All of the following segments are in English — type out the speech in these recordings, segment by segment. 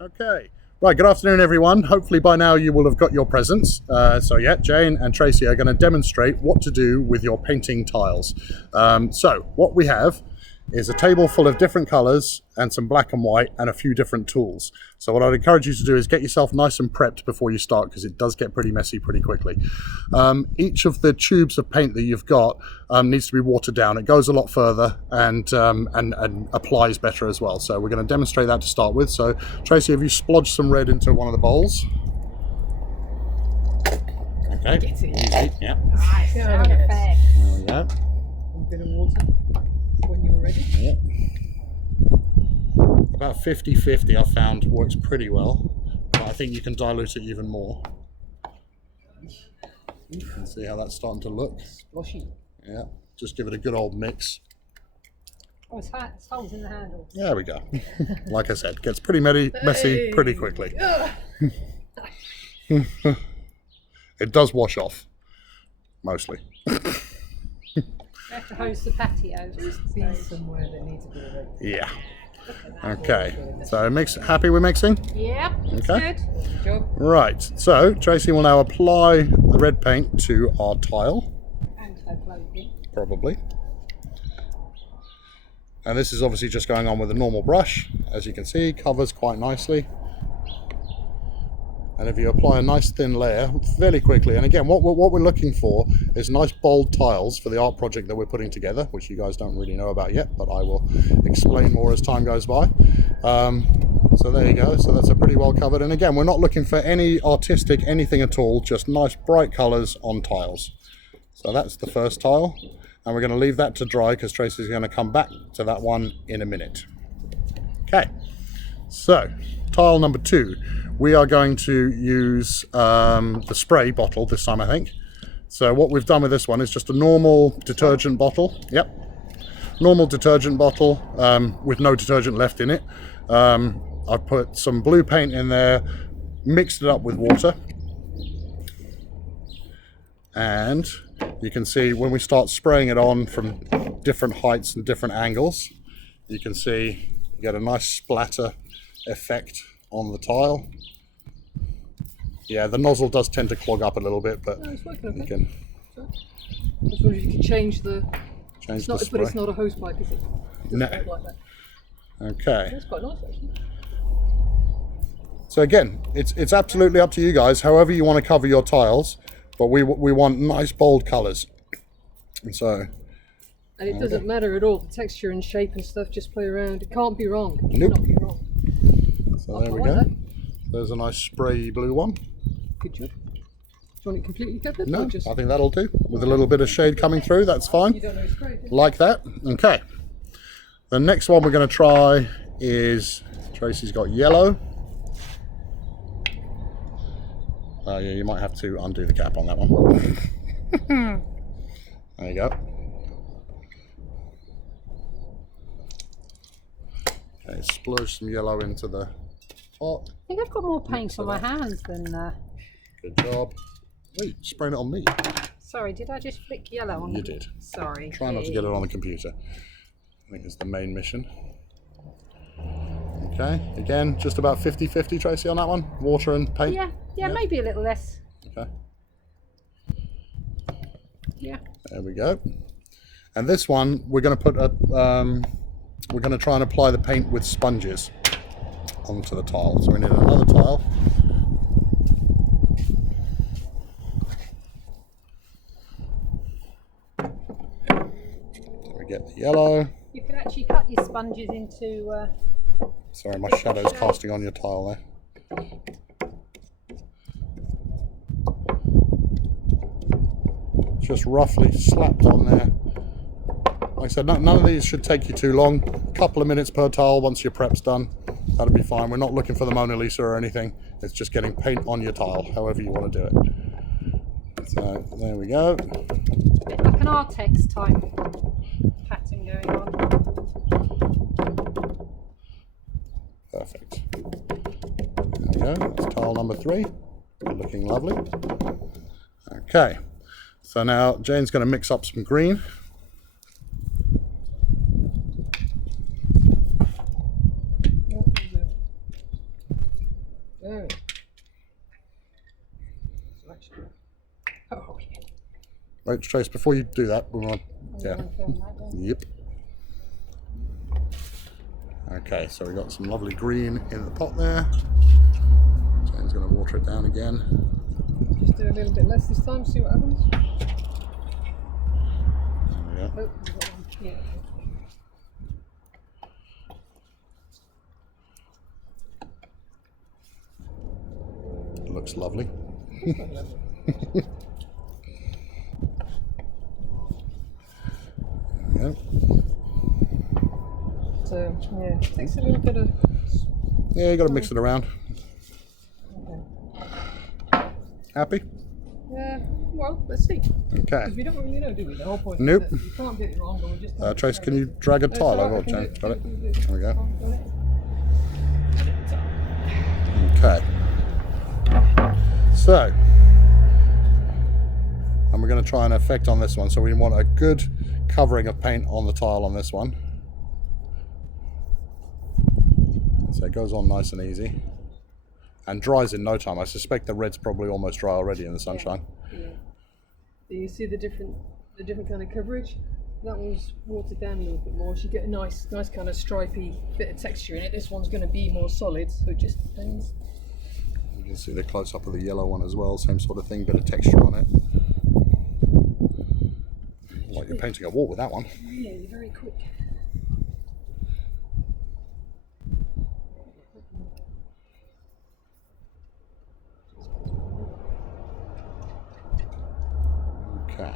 Okay. Right, good afternoon everyone. Hopefully by now you will have got your presents. So yeah, Jane and Tracy are going to demonstrate what to do with your painting tiles. So what we have is a table full of different colours and some black and white and a few different tools. So what I'd encourage you to do is get yourself nice and prepped before you start, because it does get pretty messy pretty quickly. Each of the tubes of paint that you've got needs to be watered down. It goes a lot further and applies better as well. So we're going to demonstrate that to start with. So Tracy, have you splodged some red into one of the bowls? Okay, easy, yeah. Nice, sound effect. There we go. A bit of water when you're ready. Yeah. About 50-50 I found works pretty well, but I think you can dilute it even more. You can see how that's starting to look. Splashy. Yeah, just give it a good old mix. Oh, it's holes in the handle. There we go. Like I said, gets pretty messy pretty quickly. It does wash off, mostly. You have to hose the patio. See somewhere that needs a bit of a Yeah. Okay, so happy with mixing? Yeah, it's Okay. good. job. Right, so Tracy will now apply the red paint to our tile, And so clothing. probably. And this is obviously just going on with a normal brush. As you can see, covers quite nicely. And if you apply a nice thin layer fairly quickly, and again, what we're looking for is nice bold tiles for the art project that we're putting together, which you guys don't really know about yet, but I will explain more as time goes by. So there you go. So that's a pretty well covered. And again, we're not looking for any artistic anything at all, just nice bright colors on tiles. So that's the first tile. And we're going to leave that to dry because Tracy's going to come back to that one in a minute. Okay, so tile number 2. We are going to use the spray bottle this time, I think. So what we've done with this one is just a normal detergent bottle. Yep, normal detergent bottle with no detergent left in it. I've put some blue paint in there, mixed it up with water. And you can see when we start spraying it on from different heights and different angles, you can see you get a nice splatter effect on the tile. Yeah, the nozzle does tend to clog up a little bit, but No, it's working okay. you can I was wondering if you could change the. change It's the not, spray. but it's not a hose pipe, is it? No. Like that. Okay. That's quite nice, actually. So again, it's absolutely up to you guys, however you want to cover your tiles, but we want nice bold colours. And so, And it doesn't matter at all. The texture and shape and stuff. Just play around. It can't be wrong. It Nope. cannot be wrong. so there we I like go. that. There's a nice sprayy blue one. Good job. Do you want it completely covered? No, Or just I think that'll do. With a little bit of shade coming through, that's you fine. don't know it's great. do you? Like that. Okay. The next one we're going to try is, Tracy's got yellow. Oh yeah, you might have to undo the cap on that one. There you go. Okay, splurge some yellow into the pot. I think I've got more paint on my hands than. Good job. Wait, spraying it on me. Sorry, did I just flick yellow on You you? did. Sorry. Try not to get it on the computer. I think it's the main mission. Okay, again, just about 50-50, Tracy, on that one. Water and paint. Yeah, Yeah. maybe a little less. Okay, Yeah. there we go. And this one, we're going to put we're going to try and apply the paint with sponges onto the tile. So we need another tile. So we get the yellow. You could actually cut your sponges into. Sorry, my shadow's casting on your tile there. Just roughly slapped on there. Like I said, none of these should take you too long. A couple of minutes per tile once your prep's done. That'll be fine. We're not looking for the Mona Lisa or anything. It's just getting paint on your tile, however you want to do it. So there we go. Bit like an Artex type pattern going on. Perfect. There we go. That's tile number 3. Looking lovely. Okay. So now Jane's going to mix up some green. Oh. So actually, oh yeah. Right, Trace, before you do that, we want yeah. Yep. Okay, so we got some lovely green in the pot there. Jane's going to water it down again. Just do a little bit less this time, see what happens. Yeah. Oh, we've got one. Yeah. It looks lovely. Yeah. So yeah, takes a little bit of. Yeah, you got to mix it around. Okay. Happy? Yeah. Well, let's see. Okay. Because we don't really know, do we? The whole point Nope. is that you can't get it wrong, but we just. Trace, can you drag a No, it's tile all right, over? I can do Jane? it, Got it? do it. There we go. Got it. Okay. So, and we're going to try an effect on this one. So we want a good covering of paint on the tile on this one. So it goes on nice and easy. And dries in no time. I suspect the red's probably almost dry already in the sunshine. Yeah. Do you see the different kind of coverage? That one's watered down a little bit more. So you get a nice kind of stripy bit of texture in it. This one's going to be more solid, so it just depends. You can see the close-up of the yellow one as well. Same sort of thing, bit of texture on it. Like you're painting a wall with that one. Yeah, you're very quick. Okay.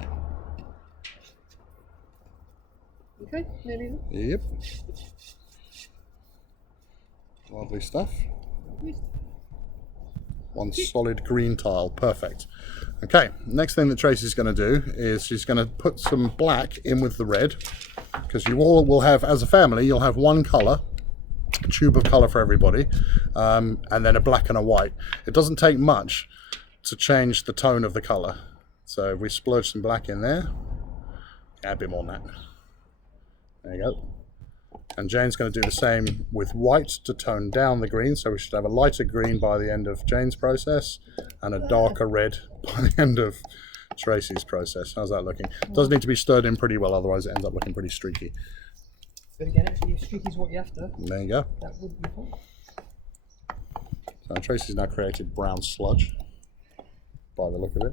Okay, nearly there. Yep. Lovely stuff. One solid green tile, perfect. Okay, next thing that Tracy's going to do is she's going to put some black in with the red, because you all will have, as a family, you'll have one colour, a tube of colour for everybody, and then a black and a white. It doesn't take much to change the tone of the colour. So if we splurge some black in there, yeah, a bit more than that. There you go. And Jane's going to do the same with white to tone down the green. So we should have a lighter green by the end of Jane's process and a darker red by the end of Tracy's process. How's that looking? Does need to be stirred in pretty well, otherwise it ends up looking pretty streaky. But again, actually, if streaky is what you're after, There you go. that would be fun. So Tracy's now created brown sludge by the look of it.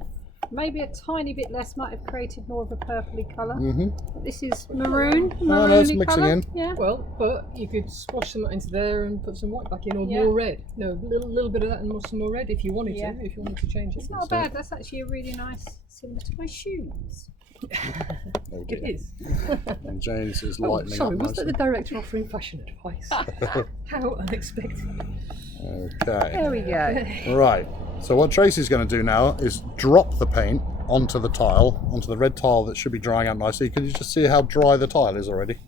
Maybe a tiny bit less might have created more of a purpley colour. Mm-hmm. This is maroon. No, no, it's maroony mixing colour. in. Yeah. Well, but you could swash some into there and put some white back in, or Yeah. more red. No, a little bit of that and some more red if you wanted Yeah. to. If you wanted to change it. It's not bad. That's actually a really nice, similar to my shoes. Oh It dear. is. And Jane's is Oh, lightening sorry, up was that nicely. the director offering fashion advice? How unexpected. Okay. There we go. Right. So what Tracy's going to do now is drop the paint onto the tile, onto the red tile that should be drying out nicely. Can you just see how dry the tile is already?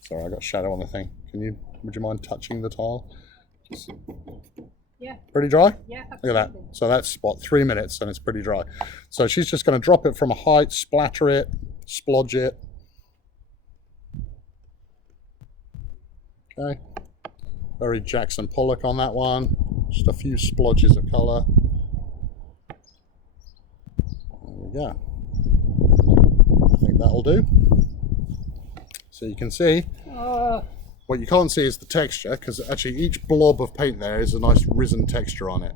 Sorry, I got shadow on the thing. Would you mind touching the tile? Just Yeah. pretty dry? Yeah. Look at that. absolutely. So that's what, 3 minutes and it's pretty dry. So she's just going to drop it from a height, splatter it, splodge it. Okay. Very Jackson Pollock on that one. Just a few splodges of colour. There we go. I think that'll do. So you can see, what you can't see is the texture, because actually each blob of paint there is a nice risen texture on it.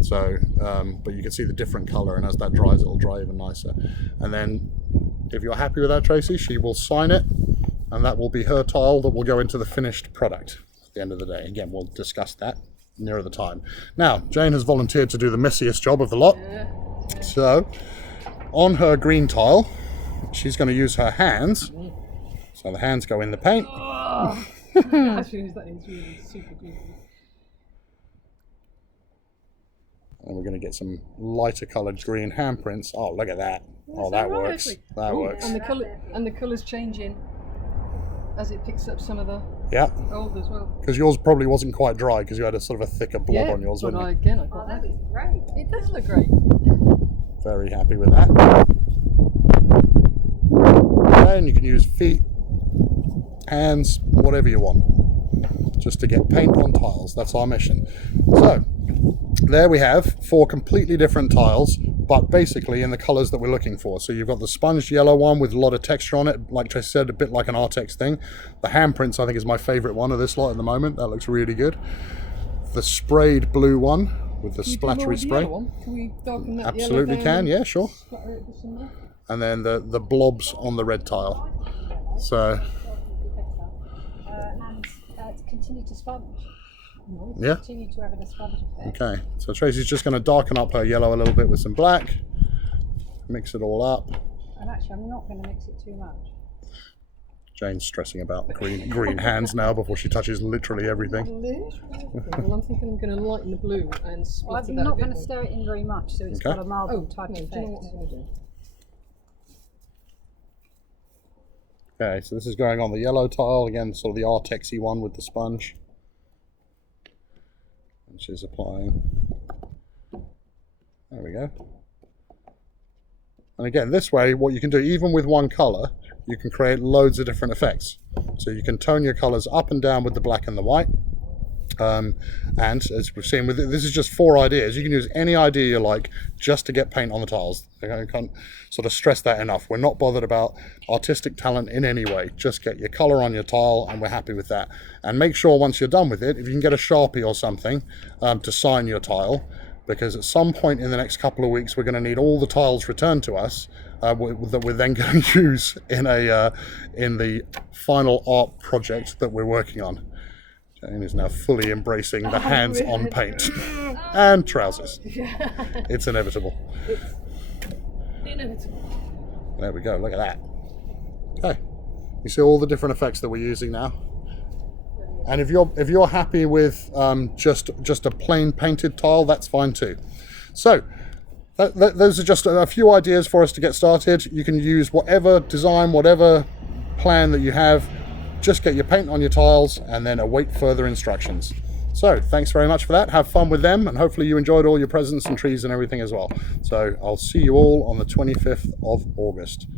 So, but you can see the different colour, and as that dries, it'll dry even nicer. And then, if you're happy with that, Tracy, she will sign it, and that will be her tile that will go into the finished product at the end of the day. Again, we'll discuss that nearer the time. Now, Jane has volunteered to do the messiest job of the lot. So, on her green tile, she's going to use her hands. So the hands go in the paint. Actually, that is really super good. And we're going to get some lighter coloured green handprints. Oh, look at that. Oh, that right, works. actually. That works. And the colours changing as it picks up some of the Yeah, gold as well. because yours probably wasn't quite dry because you had a sort of a thicker blob on yours, but wasn't you? I got that. That is great. It does look great. Very happy with that. And you can use feet, hands, whatever you want. just to get paint on tiles. That's our mission. So there we have 4 completely different tiles, but basically in the colors that we're looking for. So you've got the sponged yellow one with a lot of texture on it, like Tracy said, a bit like an Artex thing. The handprints I think is my favorite one of this lot at the moment. That looks really good. The sprayed blue one with the splattery spray. Can we darken that Absolutely yellow down? can, yeah, sure. Splatter it with some more? And then the blobs on the red tile. So And to continue to sponge. yeah. Continue to have a sponge effect. Okay, so Tracy's just going to darken up her yellow a little bit with some black. Mix it all up. And actually, I'm not going to mix it too much. Jane's stressing about the green hands now before she touches literally everything. Well, I'm thinking I'm going to lighten the blue and Well, splatter I'm that not a bit going to more. stir it in very much, so it's Okay. got a marble Oh, type no, do effect. you know what I'm going to do? Okay, so this is going on the yellow tile, again, sort of the Artexy one with the sponge. And she's applying. There we go. And again, this way, what you can do, even with one color, you can create loads of different effects. So you can tone your colors up and down with the black and the white. And as we've seen, this is just 4 ideas. You can use any idea you like just to get paint on the tiles. I can't sort of stress that enough. We're not bothered about artistic talent in any way. Just get your color on your tile and we're happy with that. And make sure once you're done with it, if you can get a Sharpie or something to sign your tile, because at some point in the next couple of weeks we're going to need all the tiles returned to us that we're then going to use in the final art project that we're working on. Jane is now fully embracing the hands-on paint and trousers. It's inevitable. Inevitable. There we go. Look at that. Okay, you see all the different effects that we're using now. And if you're happy with just a plain painted tile, that's fine too. So those are just a few ideas for us to get started. You can use whatever design, whatever plan that you have. Just get your paint on your tiles and then await further instructions. So thanks very much for that. Have fun with them, and hopefully you enjoyed all your presents and trees and everything as well. So I'll see you all on the 25th of August.